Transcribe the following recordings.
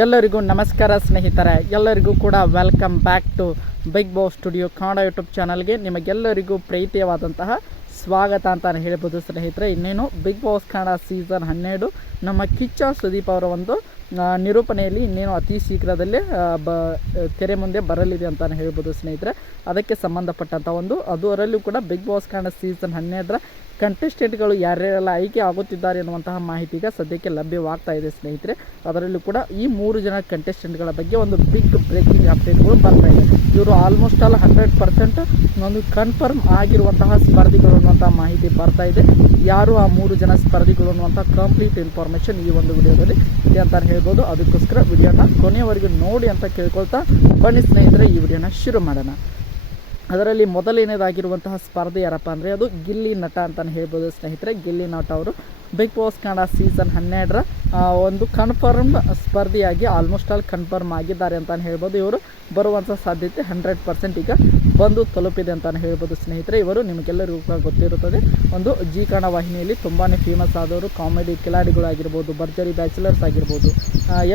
ಎಲ್ಲರಿಗೂ ನಮಸ್ಕಾರ ಸ್ನೇಹಿತರೆ, ಎಲ್ಲರಿಗೂ ಕೂಡ welcome back to Bigg Boss studio Kannada YouTube ಚಾನಲ್ಗೆ ನಿಮಗೆಲ್ಲರಿಗೂ ಪ್ರೀತಿಯಾದಂತಹ ಸ್ವಾಗತ ಅಂತ ಹೇಳ್ಬೋದು ಸ್ನೇಹಿತರೆ. ಇನ್ನೇನು ಬಿಗ್ ಬಾಸ್ ಕನ್ನಡ ಸೀಸನ್ 12 ನಮ್ಮ ಕಿಚ್ಚ ಸುದೀಪ್ ಅವರ ಒಂದು ನಿರೂಪಣೆಯಲ್ಲಿ ಇನ್ನೇನು ಅತಿ ಶೀಘ್ರದಲ್ಲೇ ತೆರೆ ಮುಂದೆ ಬರಲಿದೆ ಅಂತ ಹೇಳ್ಬೋದು ಸ್ನೇಹಿತರೆ. ಅದಕ್ಕೆ ಸಂಬಂಧಪಟ್ಟಂಥ ಅದರಲ್ಲೂ ಕೂಡ ಬಿಗ್ ಬಾಸ್ ಕನ್ನಡ ಸೀಸನ್ 12ರ ಕಂಟೆಸ್ಟೆಂಟ್ಗಳು ಯಾರ್ಯಾರೆಲ್ಲ ಆಯ್ಕೆ ಆಗುತ್ತಿದ್ದಾರೆ ಎನ್ನುವಂತಹ ಮಾಹಿತಿ ಈಗ ಸದ್ಯಕ್ಕೆ ಲಭ್ಯವಾಗ್ತಾ ಇದೆ ಸ್ನೇಹಿತರೆ. ಅದರಲ್ಲೂ ಕೂಡ ಈ 3 ಜನ ಕಂಟೆಸ್ಟೆಂಟ್ಗಳ ಬಗ್ಗೆ ಒಂದು ಬಿಗ್ ಬ್ರೇಕಿಂಗ್ ಅಪ್ಡೇಟ್ಗಳು ಬರ್ತಾ ಇದೆ. ಇವರು ಆಲ್ಮೋಸ್ಟ್ ಆಲ್ 100% ಒಂದು ಕನ್ಫರ್ಮ್ ಆಗಿರುವಂತಹ ಸ್ಪರ್ಧಿಗಳು ಅನ್ನುವಂಥ ಮಾಹಿತಿ ಬರ್ತಾ ಇದೆ. ಯಾರು ಆ 3 ಜನ ಸ್ಪರ್ಧಿಗಳು ಅನ್ನುವಂಥ ಕಂಪ್ಲೀಟ್ ಇನ್ಫಾರ್ಮೇಷನ್ ಈ ಒಂದು ವಿಡಿಯೋದಲ್ಲಿ ಇದೆ ಅಂತ ಹೇಳ್ಬೋದು. ಅದಕ್ಕೋಸ್ಕರ ವಿಡಿಯೋನ ಕೊನೆಯವರೆಗೂ ನೋಡಿ ಅಂತ ಕೇಳ್ಕೊಳ್ತಾ ಬನ್ನಿ ಸ್ನೇಹಿತರೆ, ಈ ವಿಡಿಯೋನ ಶುರು ಮಾಡೋಣ. ಅದರಲ್ಲಿ ಮೊದಲನೇದಾಗಿರುವಂತಹ ಸ್ಪರ್ಧೆ ಯಾರಪ್ಪ ಅಂದರೆ ಅದು ಗಿಲ್ಲಿ ನಟ ಅಂತಲೇ ಹೇಳ್ಬೋದು ಸ್ನೇಹಿತರೆ. ಗಿಲ್ಲಿ ನಟ ಅವರು ಬಿಗ್ ಬಾಸ್ ಕನ್ನಡ ಸೀಸನ್ 12ರ ಒಂದು ಕನ್ಫರ್ಮ್ ಸ್ಪರ್ಧಿಯಾಗಿ ಆಲ್ಮೋಸ್ಟ್ ಆಲ್ ಕನ್ಫರ್ಮ್ ಆಗಿದ್ದಾರೆ ಅಂತಲೇ ಹೇಳ್ಬೋದು. ಇವರು ಬರುವಂಥ ಸಾಧ್ಯತೆ 100% ಈಗ ಬಂದು ತಲುಪಿದೆ ಅಂತಲೇ ಹೇಳ್ಬೋದು ಸ್ನೇಹಿತರೆ. ಇವರು ನಿಮಗೆಲ್ಲರಿಗೂ ಕೂಡ ಗೊತ್ತಿರುತ್ತದೆ, ಒಂದು ಜಿ ಕನ್ನಡ ವಾಹಿನಿಯಲ್ಲಿ ತುಂಬಾ ಫೇಮಸ್ ಆದವರು, ಕಾಮಿಡಿ ಕಿಲಾಡಿಗಳಾಗಿರ್ಬೋದು, ಭರ್ಜರಿ ಬ್ಯಾಚುಲರ್ಸ್ ಆಗಿರ್ಬೋದು,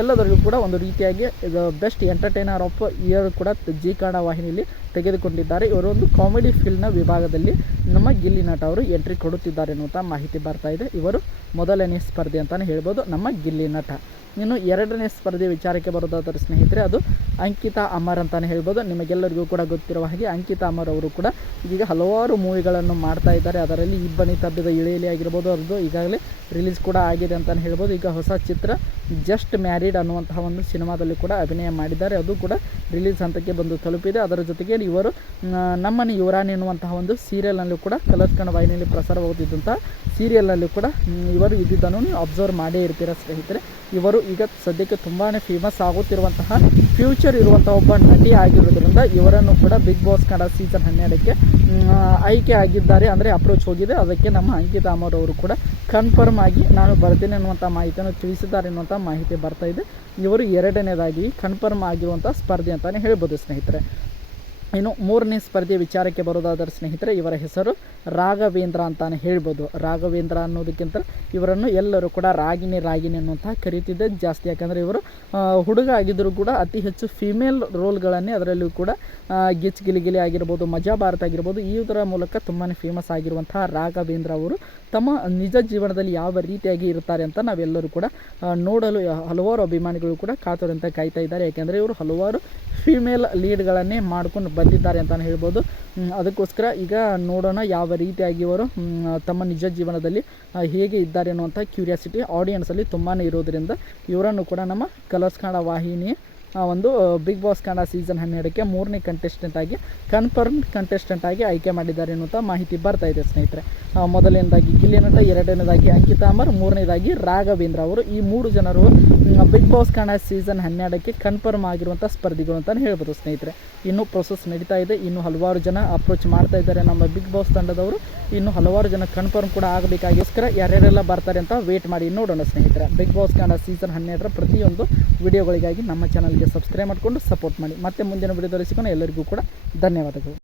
ಎಲ್ಲದರಲ್ಲೂ ಕೂಡ ಒಂದು ರೀತಿಯಾಗಿ ಇದು ಬೆಸ್ಟ್ ಎಂಟರ್ಟೈನರ್ ಆಫ್ ಇಯರ್ ಕೂಡ ಜಿ ಕನ್ನಡ ವಾಹಿನಿಯಲ್ಲಿ ತೆಗೆದುಕೊಂಡಿದ್ದಾರೆ. ಇವರು ಒಂದು ಕಾಮಿಡಿ ಫೀಲ್ಡ್ನ ವಿಭಾಗದಲ್ಲಿ ನಮ್ಮ ಗಿಲ್ಲಿ ನಟ ಅವರು ಎಂಟ್ರಿ ಕೊಡುತ್ತಿದ್ದಾರೆ ಎನ್ನುವಂಥ ಮಾಹಿತಿ ಬರ್ತಾ ಇದೆ. ಇವರು ಮೊದಲನೇ ಸ್ಪರ್ಧೆ ಅಂತಲೇ ಹೇಳ್ಬೋದು ನಮ್ಮ ಗಿಲ್ಲಿ ನಟ. ಇನ್ನು ಎರಡನೇ ಸ್ಪರ್ಧೆ ವಿಚಾರಕ್ಕೆ ಬರೋದಾದರೆ ಸ್ನೇಹಿತರೆ, ಅದು ಅಂಕಿತಾ ಅಮರ್ ಅಂತಲೇ ಹೇಳ್ಬೋದು. ನಿಮಗೆಲ್ಲರಿಗೂ ಕೂಡ ಗೊತ್ತಿರುವ ಹಾಗೆ ಅಂಕಿತಾ ಅಮರ್ ಅವರು ಕೂಡ ಈಗ ಹಲವಾರು ಮೂವಿಗಳನ್ನು ಮಾಡ್ತಾ ಇದ್ದಾರೆ. ಅದರಲ್ಲಿ ಇಬ್ಬನಿ ತಬ್ಬಿದ ಇಳಿಯಲಿ ಆಗಿರ್ಬೋದು, ಅದು ಈಗಾಗಲೇ ರಿಲೀಸ್ ಕೂಡ ಆಗಿದೆ ಅಂತಲೇ ಹೇಳ್ಬೋದು. ಈಗ ಹೊಸ ಚಿತ್ರ ಜಸ್ಟ್ ಮ್ಯಾರಿಡ್ ಅನ್ನುವಂತಹ ಒಂದು ಸಿನಿಮಾದಲ್ಲಿ ಕೂಡ ಅಭಿನಯ ಮಾಡಿದ್ದಾರೆ. ಅದು ಕೂಡ ರಿಲೀಸ್ ಹಂತಕ್ಕೆ ಬಂದು ತಲುಪಿದೆ. ಅದರ ಜೊತೆಗೆ ಇವರು ನಮ್ಮನೆ ಯುವರಾಣಿ ಎನ್ನುವಂತಹ ಒಂದು ಸೀರಿಯಲ್ನಲ್ಲೂ ಕೂಡ ಕಲರ್ಸ್ ಕನ್ನಡ ವಾಹಿನಿಯಲ್ಲಿ ಪ್ರಸಾರವಾಗುತ್ತಿದ್ದಂಥ ಸೀರಿಯಲ್ನಲ್ಲೂ ಕೂಡ ಇವರು ಇದ್ದಿದ್ದನ್ನು ನೀವು ಅಬ್ಸರ್ವ್ ಮಾಡೇ ಇರ್ತೀರ ಸ್ನೇಹಿತರೆ. ಇವರು ಈಗ ಸದ್ಯಕ್ಕೆ ತುಂಬಾ ಫೇಮಸ್ ಆಗುತ್ತಿರುವಂತಹ ಫ್ಯೂಚರ್ ಇರುವಂಥ ಒಬ್ಬ ನಟಿ ಆಗಿರೋದ್ರಿಂದ ಇವರನ್ನು ಕೂಡ ಬಿಗ್ ಬಾಸ್ ಕನ್ನಡ ಸೀಸನ್ 12ಕ್ಕೆ ಆಯ್ಕೆ ಆಗಿದ್ದಾರೆ, ಅಂದರೆ ಅಪ್ರೋಚ್ ಹೋಗಿದೆ. ಅದಕ್ಕೆ ನಮ್ಮ ಅಂಕಿತಾ ಅಮರ್ ಅವರು ಕೂಡ ಕನ್ಫರ್ಮ್ ಆಗಿ ನಾನು ಬರ್ತೀನಿ ಅನ್ನುವಂಥ ಮಾಹಿತಿಯನ್ನು ತಿಳಿಸಿದ್ದಾರೆ ಎನ್ನುವಂಥ ಮಾಹಿತಿ ಬರ್ತಾ ಇದೆ. ಇವರು ಎರಡನೇದಾಗಿ ಕನ್ಫರ್ಮ್ ಆಗಿರುವಂಥ ಸ್ಪರ್ಧೆ ಅಂತಲೇ ಹೇಳ್ಬೋದು ಸ್ನೇಹಿತರೆ. ಇನ್ನು ಮೂರನೇ ಸ್ಪರ್ಧೆ ವಿಚಾರಕ್ಕೆ ಬರೋದಾದರೆ ಸ್ನೇಹಿತರೆ, ಇವರ ಹೆಸರು ರಾಘವೇಂದ್ರ ಅಂತಾನೆ ಹೇಳ್ಬೋದು. ರಾಘವೇಂದ್ರ ಅನ್ನೋದಕ್ಕಿಂತ ಇವರನ್ನು ಎಲ್ಲರೂ ಕೂಡ ರಾಗಿಣಿ ಅನ್ನುವಂತಹ ಕರೀತಿದ್ದೆ ಜಾಸ್ತಿ. ಯಾಕಂದರೆ ಇವರು ಹುಡುಗ ಆಗಿದ್ದರೂ ಕೂಡ ಅತಿ ಹೆಚ್ಚು ಫಿಮೇಲ್ ರೋಲ್ಗಳನ್ನೇ, ಅದರಲ್ಲೂ ಕೂಡ ಗಿಚ್ ಗಿಲಿಗಿಲಿ ಆಗಿರ್ಬೋದು, ಮಜಾ ಭಾರತ ಆಗಿರ್ಬೋದು, ಇದರ ಮೂಲಕ ತುಂಬಾ ಫೇಮಸ್ ಆಗಿರುವಂತಹ ರಾಘವೇಂದ್ರ ಅವರು ತಮ್ಮ ನಿಜ ಜೀವನದಲ್ಲಿ ಯಾವ ರೀತಿಯಾಗಿ ಇರ್ತಾರೆ ಅಂತ ನಾವೆಲ್ಲರೂ ಕೂಡ ನೋಡಲು ಹಲವಾರು ಅಭಿಮಾನಿಗಳು ಕೂಡ ಕಾತುರಂತೆ ಕಾಯ್ತಾ ಇದ್ದಾರೆ. ಯಾಕೆಂದರೆ ಇವರು ಹಲವಾರು ಫಿಮೇಲ್ ಲೀಡ್ಗಳನ್ನೇ ಮಾಡ್ಕೊಂಡು ಬಂದಿದ್ದಾರೆ ಅಂತಲೇ ಹೇಳ್ಬೋದು. ಅದಕ್ಕೋಸ್ಕರ ಈಗ ನೋಡೋಣ ಯಾವ ರೀತಿಯಾಗಿ ಇವರು ತಮ್ಮ ನಿಜ ಜೀವನದಲ್ಲಿ ಹೇಗೆ ಇದ್ದಾರೆ ಅನ್ನುವಂಥ ಕ್ಯೂರಿಯಾಸಿಟಿ ಆಡಿಯನ್ಸಲ್ಲಿ ತುಂಬಾ ಇರೋದರಿಂದ ಇವರನ್ನು ಕೂಡ ನಮ್ಮ ಕಲರ್ಸ್ ಕನ್ನಡ ವಾಹಿನಿ ಒಂದು ಬಿಗ್ ಬಾಸ್ ಕನ್ನಡ ಸೀಸನ್ 12ಕ್ಕೆ ಮೂರನೇ ಕಂಟೆಸ್ಟೆಂಟ್ ಆಗಿ ಕನ್ಫರ್ಮ್ ಕಂಟೆಸ್ಟೆಂಟ್ ಆಗಿ ಆಯ್ಕೆ ಮಾಡಿದ್ದಾರೆ ಎನ್ನುವಂಥ ಮಾಹಿತಿ ಬರ್ತಾ ಇದೆ ಸ್ನೇಹಿತರೆ. ಮೊದಲನೇದಾಗಿ ಗಿಲ್ಲಿ ನಟ, ಎರಡನೇದಾಗಿ ಅಂಕಿತಾ ಅಮರ್, ಮೂರನೇದಾಗಿ ರಾಘವೇಂದ್ರ ಅವರು. ಈ 3 ಜನರು ಬಿಗ್ ಬಾಸ್ ಕನ್ನಡ ಸೀಸನ್ 12ಕ್ಕೆ ಕನ್ಫರ್ಮ್ ಆಗಿರುವಂಥ ಸ್ಪರ್ಧಿಗಳು ಅಂತಲೇ ಹೇಳ್ಬೋದು ಸ್ನೇಹಿತರೆ. ಇನ್ನೂ ಪ್ರೊಸೆಸ್ ನಡೀತಾ ಇದೆ. ಇನ್ನೂ ಹಲವಾರು ಜನ ಅಪ್ರೋಚ್ ಮಾಡ್ತಾ ಇದ್ದಾರೆ ನಮ್ಮ ಬಿಗ್ ಬಾಸ್ ತಂಡದವರು. ಇನ್ನೂ ಹಲವಾರು ಜನ ಕನ್ಫರ್ಮ್ ಕೂಡ ಆಗಬೇಕಾಗೋಸ್ಕರ ಯಾರ್ಯಾರೆಲ್ಲ ಬರ್ತಾರೆ ಅಂತ ವೇಟ್ ಮಾಡಿ ನೋಡೋಣ ಸ್ನೇಹಿತರೆ. ಬಿಗ್ ಬಾಸ್ ಕನ್ನಡ ಸೀಸನ್ 12ರ ಪ್ರತಿಯೊಂದು ವಿಡಿಯೋಗಳಿಗಾಗಿ ನಮ್ಮ ಚಾನಲ್ಗೆ ಸಬ್ಸ್ಕ್ರೈಬ್ ಮಾಡಿಕೊಂಡು ಸಪೋರ್ಟ್ ಮಾಡಿ. ಮತ್ತೆ ಮುಂದಿನ ವಿಡಿಯೋದಲ್ಲಿ ಸಿಗೋಣ. ಎಲ್ಲರಿಗೂ ಕೂಡ ಧನ್ಯವಾದಗಳು.